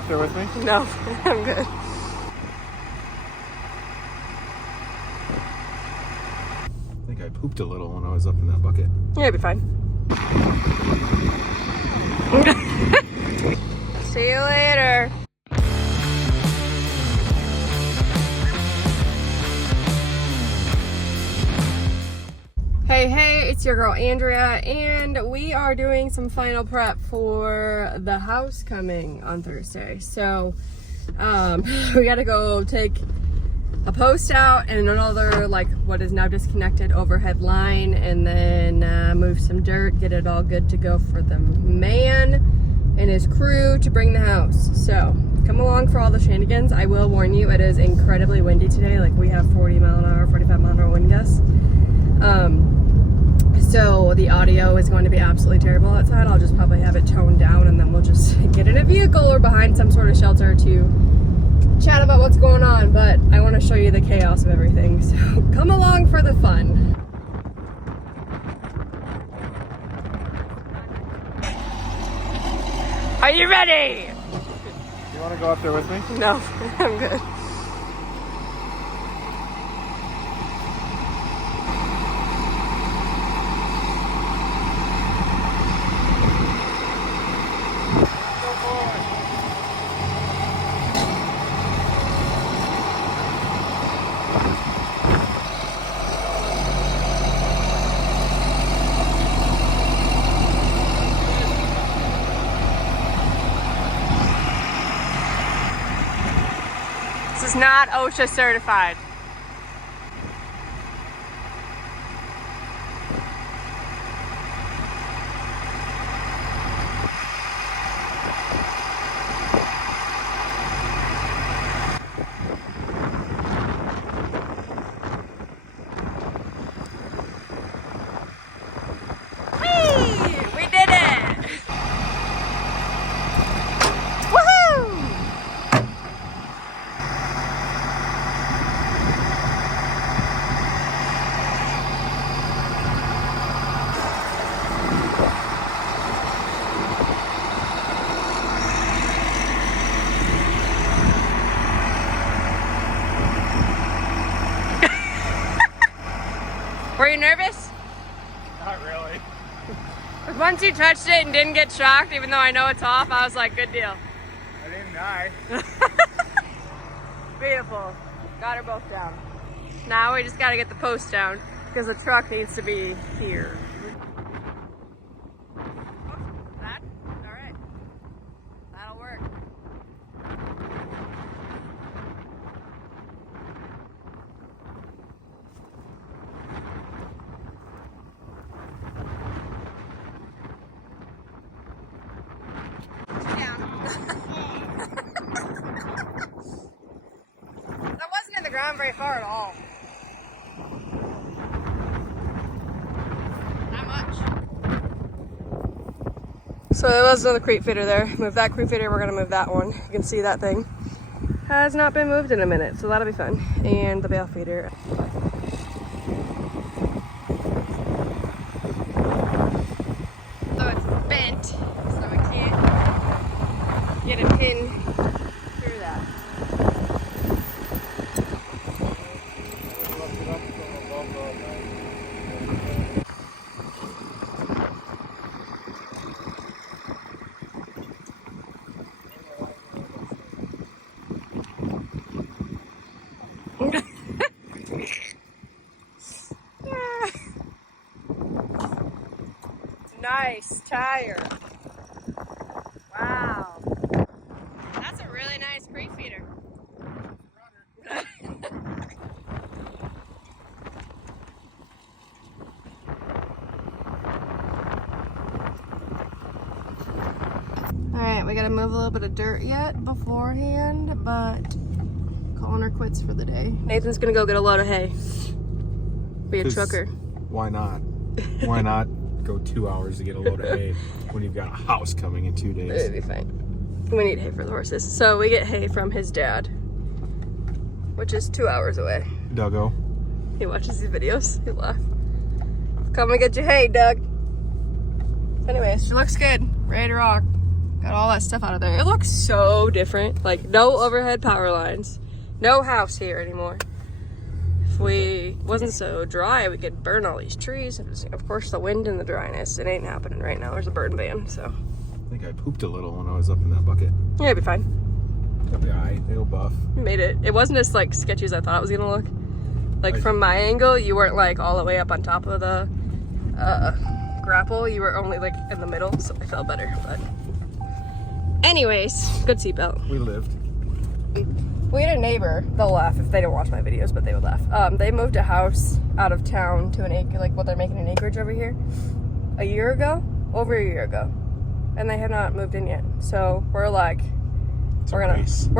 up there with me? No, I'm good. I think I pooped a little when I was up in that bucket. Yeah, you'll be fine. See you later. Hey, it's your girl Andrea, and we are doing some final prep for the house coming on Thursday. So we gotta go take a post out and another, like, what is now disconnected overhead line, and then move some dirt, get it all good to go for the man and his crew to bring the house. So come along for all the shenanigans. I will warn you, it is incredibly windy today. Like, we have 40 mile an hour, 45 mile an hour wind gusts. So the audio is going to be absolutely terrible outside. I'll just probably have it toned down, and then we'll just get in a vehicle or behind some sort of shelter to chat about what's going on. But I want to show you the chaos of everything, so come along for the fun. Are you ready? You want to go up there with me? No, I'm good. This is not OSHA certified. We did it! Woohoo! Were you nervous? Not really. Once you touched it and didn't get shocked, even though I know it's off, I was like, good deal. I didn't die. Beautiful. Got her both down. Now we just gotta get the post down because the truck needs to be here. That? All right. That'll work. That wasn't in the ground very far at all. Not much. So there was another crate feeder there. Move that crate feeder, we're gonna move that one. You can see that thing has not been moved in a minute, so that'll be fun. And the bale feeder. So it's bent, so we can't get a pin through that. Nice tire. Wow. That's a really nice crate feeder. Alright, we gotta move a little bit of dirt yet beforehand, but calling her quits for the day. Nathan's gonna go get a load of hay. Be a trucker. Why not? Why not go 2 hours to get a load of hay when you've got a house coming in 2 days? It'll be fine. We need hay for the horses. So we get hay from his dad, which is 2 hours away. Duggo. He watches these videos. He laughs. Come and get your hay, Doug. Anyways, she looks good. Ready to rock. Got all that stuff out of there. It looks so different. Like, no overhead power lines. No house here anymore. If we wasn't so dry, we could burn all these trees. Of course, the wind and the dryness, it ain't happening right now. There's a burn ban, so. I think I pooped a little when I was up in that bucket. Yeah, it'll be fine. It'll be alright. It'll buff. You made it. It wasn't as, like, sketchy as I thought it was gonna look. Like, from my angle, you weren't, like, all the way up on top of the grapple. You were only, like, in the middle, so I felt better, but. Anyways, good seatbelt. We lived. We had a neighbor, they'll laugh if they don't watch my videos, but they would laugh. They moved a house out of town to an acre, like what they're making an acreage over here, a year ago, over a year ago. And they have not moved in yet. So we're like, we're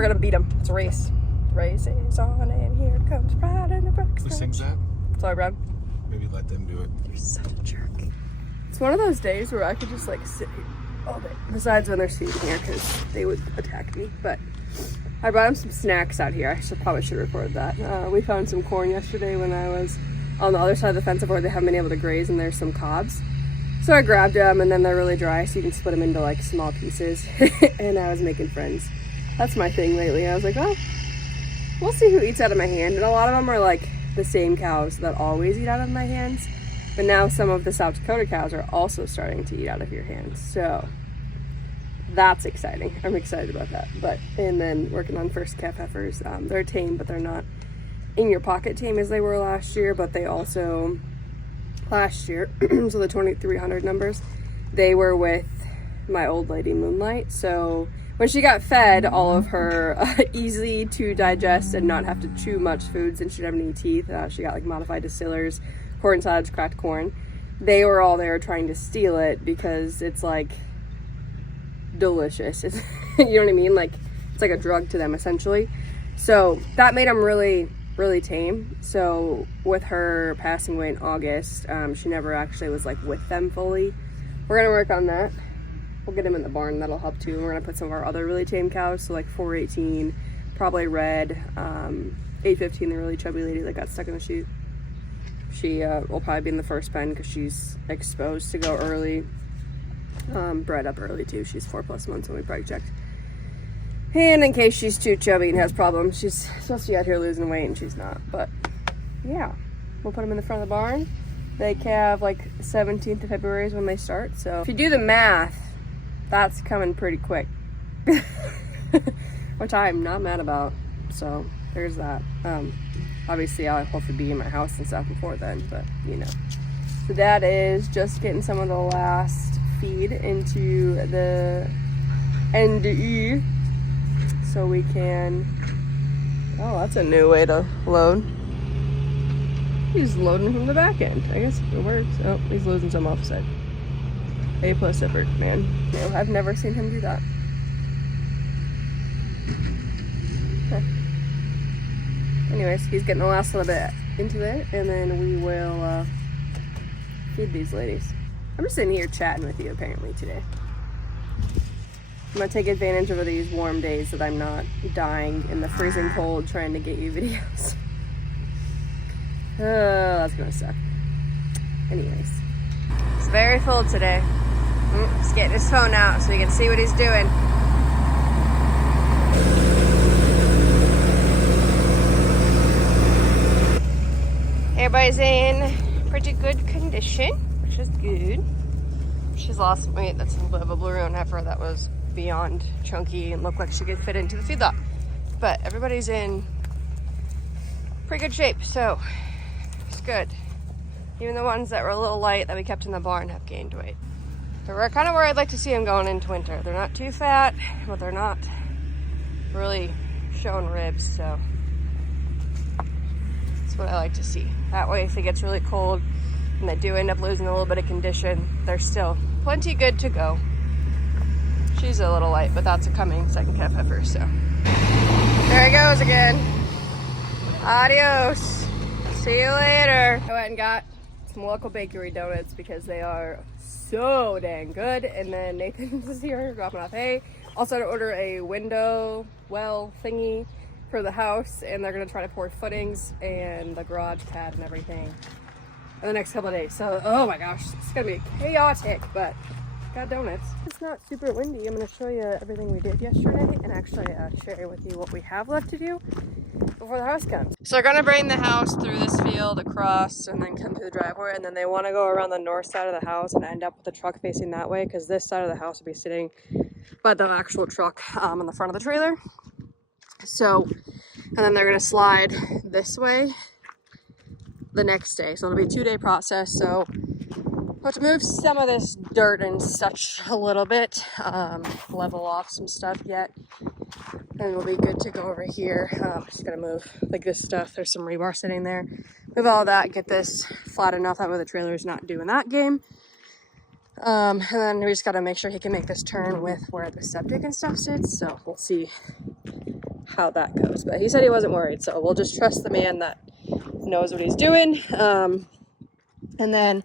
gonna beat them. It's a race. Race is on and here comes pride in the bricks. Who sings that? Sorry, Brad. Maybe let them do it. You're such a jerk. It's one of those days where I could just like sit here all day. Besides when they're feeding here, because they would attack me. But I brought them some snacks out here. Probably should record that. We found some corn yesterday when I was on the other side of the fence of where they haven't been able to graze, and there's some cobs. So I grabbed them, and then they're really dry, so you can split them into like small pieces. And I was making friends. That's my thing lately. I was like, well, we'll see who eats out of my hand. And a lot of them are like the same cows that always eat out of my hands. But now some of the South Dakota cows are also starting to eat out of your hands. So that's exciting. I'm excited about that. And then working on first calf heifers. They're tame, but they're not in your pocket tame as they were last year. But they also, last year, so the 2300 numbers, they were with my old lady Moonlight. So when she got fed all of her easy to digest and not have to chew much foods and she didn't have any teeth, she got like modified distillers, corn solids, cracked corn. They were all there trying to steal it because it's like delicious. It's, you know what I mean? Like it's like a drug to them essentially. So that made them really, really tame. So with her passing away in August, she never actually was like with them fully. We're gonna work on that. We'll get them in the barn, that'll help too. And we're gonna put some of our other really tame cows, so like 418, probably red, 815, the really chubby lady that got stuck in the chute. She will probably be in the first pen because she's exposed to go early. Bred up early too. She's 4+ months when we probably checked. And in case she's too chubby and has problems, she's supposed to be out here losing weight and she's not. But yeah, we'll put them in the front of the barn. They calve like 17th of February is when they start. So if you do the math, that's coming pretty quick, which I'm not mad about. So there's that. Obviously I'll hopefully be in my house and stuff before then, but you know. So that is just getting some of the last feed into the NDE so we can, oh, that's a new way to load. He's loading from the back end. I guess it works. Oh, he's losing some offset. A+ effort, man. No, I've never seen him do that. Huh. Anyways, he's getting the last little bit into it, and then we will feed these ladies. I'm just sitting here chatting with you apparently today. I'm gonna take advantage of these warm days that I'm not dying in the freezing cold trying to get you videos. Oh, that's gonna suck. Anyways, it's very full today. He's getting his phone out so we can see what he's doing. Everybody's in pretty good condition, which is good. She's lost weight. That's a little bit of a balloon heifer that was beyond chunky and looked like she could fit into the feedlot. But everybody's in pretty good shape, so it's good. Even the ones that were a little light that we kept in the barn have gained weight. So we're kind of where I'd like to see them going into winter. They're not too fat, but they're not really showing ribs, so that's what I like to see. That way, if it gets really cold and they do end up losing a little bit of condition, they're still plenty good to go. She's a little light, but that's a coming second calf heifer, so. There he goes again. Adios. See you later. I went and got some local bakery donuts because they are so dang good. And then Nathan was here dropping off hay. Also had to order a window well thingy for the house, and they're gonna try to pour footings and the garage pad and everything in the next couple of days. So, oh my gosh, it's gonna be chaotic, but got donuts. It's not super windy. I'm gonna show you everything we did yesterday and actually share with you what we have left to do before the house comes. So we're gonna bring the house through this field across and then come through the driveway, and then they want to go around the north side of the house and end up with the truck facing that way, because this side of the house will be sitting by the actual truck on the front of the trailer. So, and then they're gonna slide this way the next day. So it'll be a 2-day process. So we'll have to move some of this dirt and such a little bit, level off some stuff yet, and we'll be good to go over here. Just gonna move like this stuff. There's some rebar sitting there. Move all that, get this flat enough that way the trailer is not doing that game. And then we just gotta make sure he can make this turn with where the septic and stuff sits. So we'll see how that goes. But he said he wasn't worried, so we'll just trust the man that knows what he's doing. And then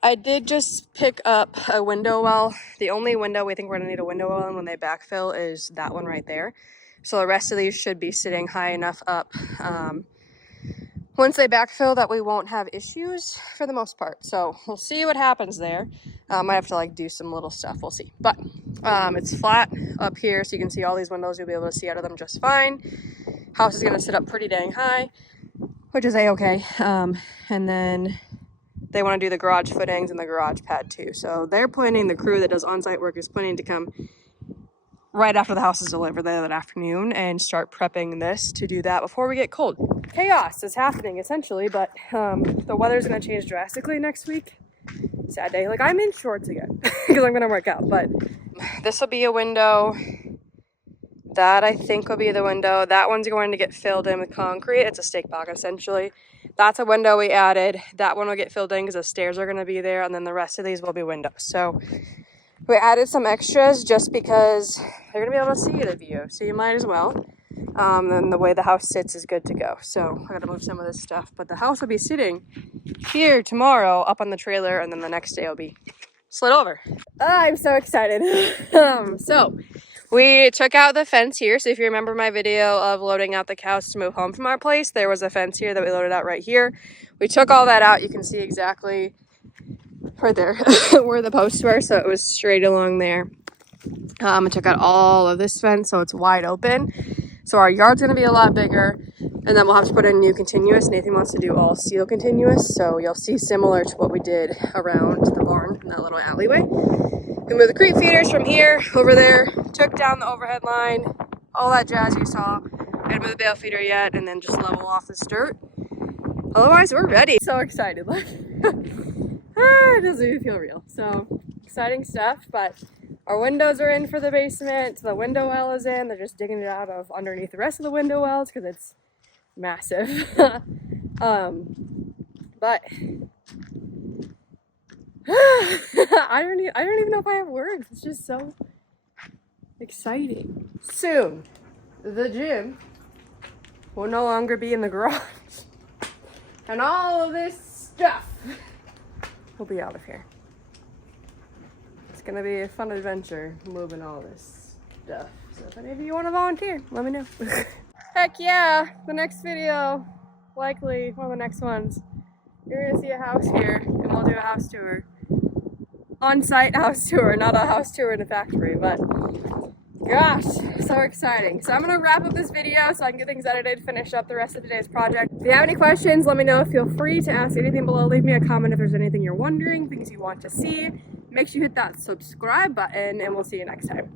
I did just pick up a window well. The only window we think we're gonna need a window well in when they backfill is that one right there. So the rest of these should be sitting high enough up once they backfill that we won't have issues for the most part. So we'll see what happens there. Might have to like do some little stuff, we'll see. But it's flat up here, so you can see all these windows. You'll be able to see out of them just fine. House is gonna sit up pretty dang high, which is a-okay. And then they want to do the garage footings and the garage pad too. So they're planning, the crew that does on-site work is planning to come right after the house is delivered that afternoon and start prepping this to do that before we get cold. Chaos is happening essentially, but the weather's going to change drastically next week. Sad day. Like, I'm in shorts again because I'm going to work out, but this will be a window. That I think will be the window. That one's going to get filled in with concrete. It's a stake block essentially. That's a window we added. That one will get filled in because the stairs are going to be there, and then the rest of these will be windows. So we added some extras just because they're going to be able to see the view, so you might as well. And the way the house sits is good to go. So I got to move some of this stuff, but the house will be sitting here tomorrow up on the trailer, and then the next day will be slid over. I'm so excited. So we took out the fence here. So if you remember my video of loading out the cows to move home from our place, there was a fence here that we loaded out right here. We took all that out. You can see exactly right there where the posts were. So it was straight along there. I took out all of this fence, so it's wide open. So our yard's going to be a lot bigger. And then we'll have to put in new continuous. Nathan wants to do all steel continuous. So you'll see similar to what we did around the barn in that little alleyway. We moved the creep feeders from here over there, took down the overhead line, all that jazz you saw. I didn't move the bale feeder yet, and then just level off this dirt. Otherwise, we're ready. So excited. Like, it doesn't even feel real. So exciting stuff, but our windows are in for the basement. The window well is in. They're just digging it out of underneath the rest of the window wells because it's massive. But I don't even know if I have words. It's just so exciting. Soon, the gym will no longer be in the garage, and all of this stuff will be out of here. It's gonna be a fun adventure moving all this stuff. So if any of you want to volunteer, let me know. Heck yeah! The next video, likely one of the next ones, you're gonna see a house here, and we'll do a house tour. On-site house tour, not a house tour in a factory, but gosh, so exciting. So I'm gonna wrap up this video so I can get things edited, finish up the rest of today's project. If you have any questions, let me know. Feel free to ask anything below. Leave me a comment if there's anything you're wondering, things you want to see. Make sure you hit that subscribe button, and we'll see you next time.